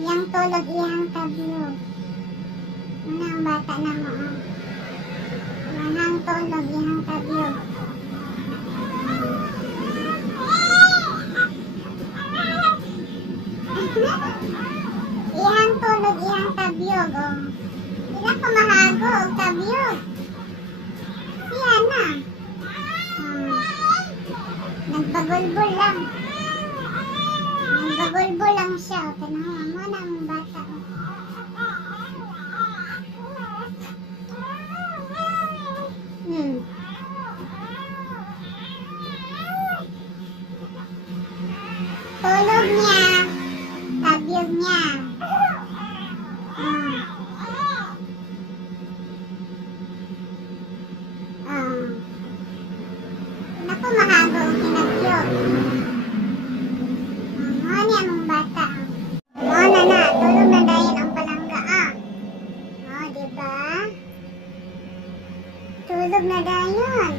Yang tulog iyang tabyog. Ano ang bata na mo? Manang tulog iyang tabyog. Iyang tulog iyang tabyog. Oh. Ila ko mahago og tabyog. Siya na. Nagbagulbol lang. Nagbagulbol lang siya. O, tanong mo na ang bata. Tulog niya. Tabyog niya. Naku, mahago ang kinabyog. Ano niya mong bata. Ano na, tulog na dayan ang palangga. O, diba? Tulog na dayan.